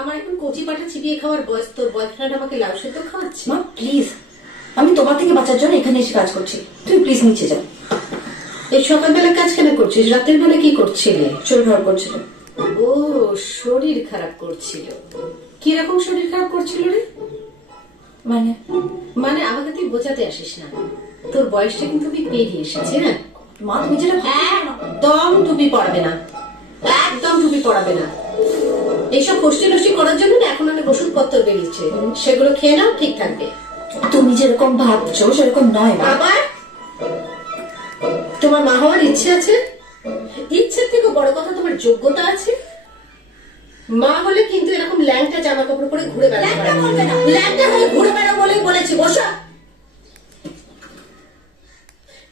আমার এখন কচি পাটা চিবিয়ে খাওয়ার বয়স, তোর বয়ফ্রেন্ড আমাকে লাউ সেদ্ধ খাওয়াচ্ছে। মা প্লিজ, আমি তোমার থেকে বাঁচার জন্য এখানে এসে কাজ করছি, তুমি প্লিজ নিচে যাও। এই সকালবেলা কাজ কেন করছিস? রাতের বেলা কি করছিলে? শরীর খারাপ করছিল। ও, শরীর খারাপ করছিল। কিরকম শরীর খারাপ করছিল রে? মানে মানে আমাকে তুই বোঝাতে আসিস না, তোর বয়সটা কিন্তু তুই পেরিয়ে এসেছে। হ্যাঁ মা, তুমি যেটা একদম টুপি পড়াবে না, একদম টুপি পড়াবে না। এইসব কষ্টি নষ্টি করার জন্য না এখন অনেক ওষুধপত্র বেরিয়েছে, সেগুলো খেয়ে নাও, ঠিক থাকবে। তুমি যেরকম ভাবছো সেরকম নয়। আবার তোমার মা হওয়ার ইচ্ছে আছে? ইচ্ছের থেকে বড় কথা তোমার যোগ্যতা আছে। মা হলে কিন্তু এরকম ল্যাংটা জামা কাপড় পরে ঘুরে বেড়াতে পারবে না। ল্যাংটা হয়ে ঘুরে বেড়াও বলেই বলেছি, বসা।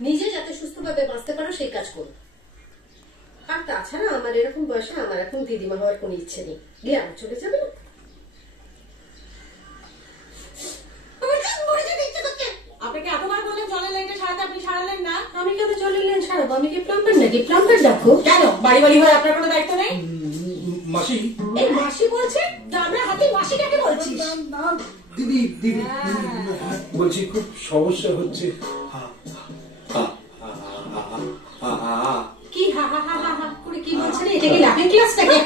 নিজে যাতে সুস্থভাবে বাঁচতে পারো সেই কাজ করো। আর তাছাড়া আমার এরকম বয়সে আমার এখন দিদিমা হওয়ার কোনো ইচ্ছে নেই, গিয়ে আমার চলে যাবে না। আপনাকে এতবার বললেন জলের লাইনটা সারাতে, আপনি সারালেন না। আমি কেন জলের লাইন সারাবো? আমি কি প্লাম্বার নাকি? প্লাম্বার ডাকো। কেন বাড়ি বাড়ি হয়ে আপনার কোনো দায়িত্ব নেই? মাসি, এই মাসি বলছে, আমরা হাতে মাসি কাকে বলছিস? দিদি দিদি বলছি খুব সমস্যা হচ্ছে। কি হা হা হা হা হা করে কি বলছে রে? এটা কি লাফিং ক্লাস নাকি?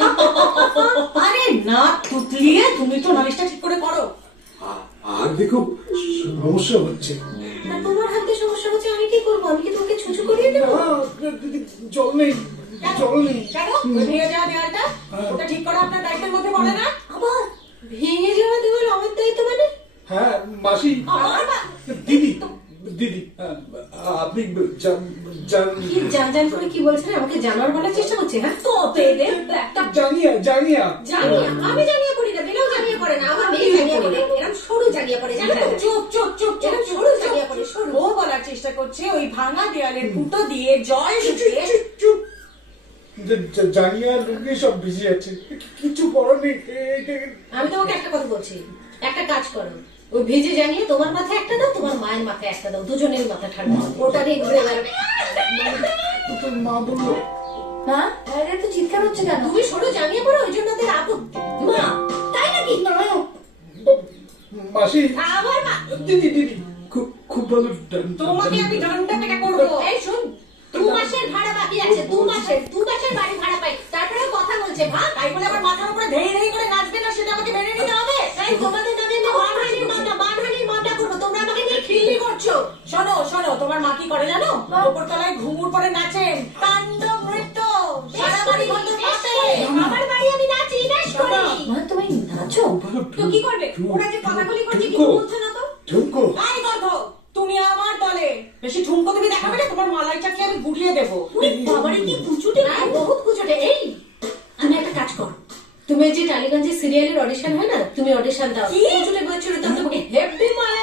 আরে না তুতলিয়ে তুমি তো নালিশটা ঠিক করে করো। আর দেখো সমস্যা হচ্ছে। তোমার হাতে সমস্যা হচ্ছে, আমি কি করবো? আমি কি তোমাকে ছুঁচু করিয়ে দেবো? দিদি জল নেই, জল নেই। কেন ভেঙে যাওয়া দেওয়ালটা ওটা ঠিক করা আপনার দায়িত্বের মধ্যে পড়ে না? আবার ভেঙে যাওয়া দেওয়াল আমার দায়িত্ব মানে? হ্যাঁ মাসি, দিদি দিদি আপনি কি জান জান করে কি বলছেন? আমাকে জানার বলার চেষ্টা করছে। হ্যাঁ তো পেদে একটা জানিয়া জানিয়া জানিয়া। আমি জানিয়ে পড়ি না, বেলেও জানিয়ে পড়ে না, আমার মেয়ে জানিয়ে পড়ে। এরকম সরু জানিয়ে পড়ে, জানো তো? চুপ চুপ চুপ চুপ এরকম সরু জানিয়ে পড়ে, সরু। ও বলার চেষ্টা করছে ওই ভাঙা দেওয়ালের ফুটো দিয়ে জল ঢুকিয়ে। চুপ, জানিয়া লোকে সব ভিজে যাচ্ছে, কিছু করার নেই। আমি তোমাকে একটা কথা বলছি, একটা কাজ করো, ওই ভেজে জানিয়ে তোমার মাথায় একটা দাও, তোমার মায়ের মাথায় একটা দাও, দুজনের মাথা ঠান্ডা হবে। ওটা দিয়ে ঘুরে বেড়াবে। তোর মা বললো। মা আরে তো চিৎকার হচ্ছে কেন? তুমি সরু জানিয়ে পড়ো, ওই জন্য ওদের আপত্তি। মা তাই নাকি? না মাসি, আবার মা। দিদি দিদি খুব খুব ভালো। তোমাকে আমি ডান্ডা পেটা করবো। এই শুন, 2 মাসের ভাড়া বাকি আছে, 2 মাসের বাড়ি ভাড়া পাই, তারপরে কথা বলছে ভাগ। তাই বলে আমার মাথার উপরে ধেই ধেই করে নাচবে না, সেটা আমাকে মেনে নিতে হবে। তাই তোমাদের নামে আমি বানহানির মামলা করবো, তোমরা আমাকে নিয়ে খিল্লি করছো। শোনো শোনো, তোমার মা কি করে জানো? উপরতলায় ঘুঙুর পরে নাচেন, তাণ্ডব নৃত্য, সারা বাড়ি ঘর নাচে। আমার বাড়ি আমি নাচি, নাচ করি। মা তুমি নাচো? তো কি করবে? ওরা যে কথাগুলি করছে কি বলছে না তো? ঠুমকো তাই করবো। তুমি আমার দলে বেশি ঠুমকো তুমি দেখাবে না, তোমার মালাই চাকরি আমি গুড়িয়ে দেবো। উনি বাবারে কি কুচুটে, বহুত কুচুটে। এই আমি একটা কাজ করো, তুমি যে টালিগঞ্জের সিরিয়ালের অডিশন হয় না, তুমি অডিশন দাও। কুচুটে বছরে তো তোমাকে হেভি মালা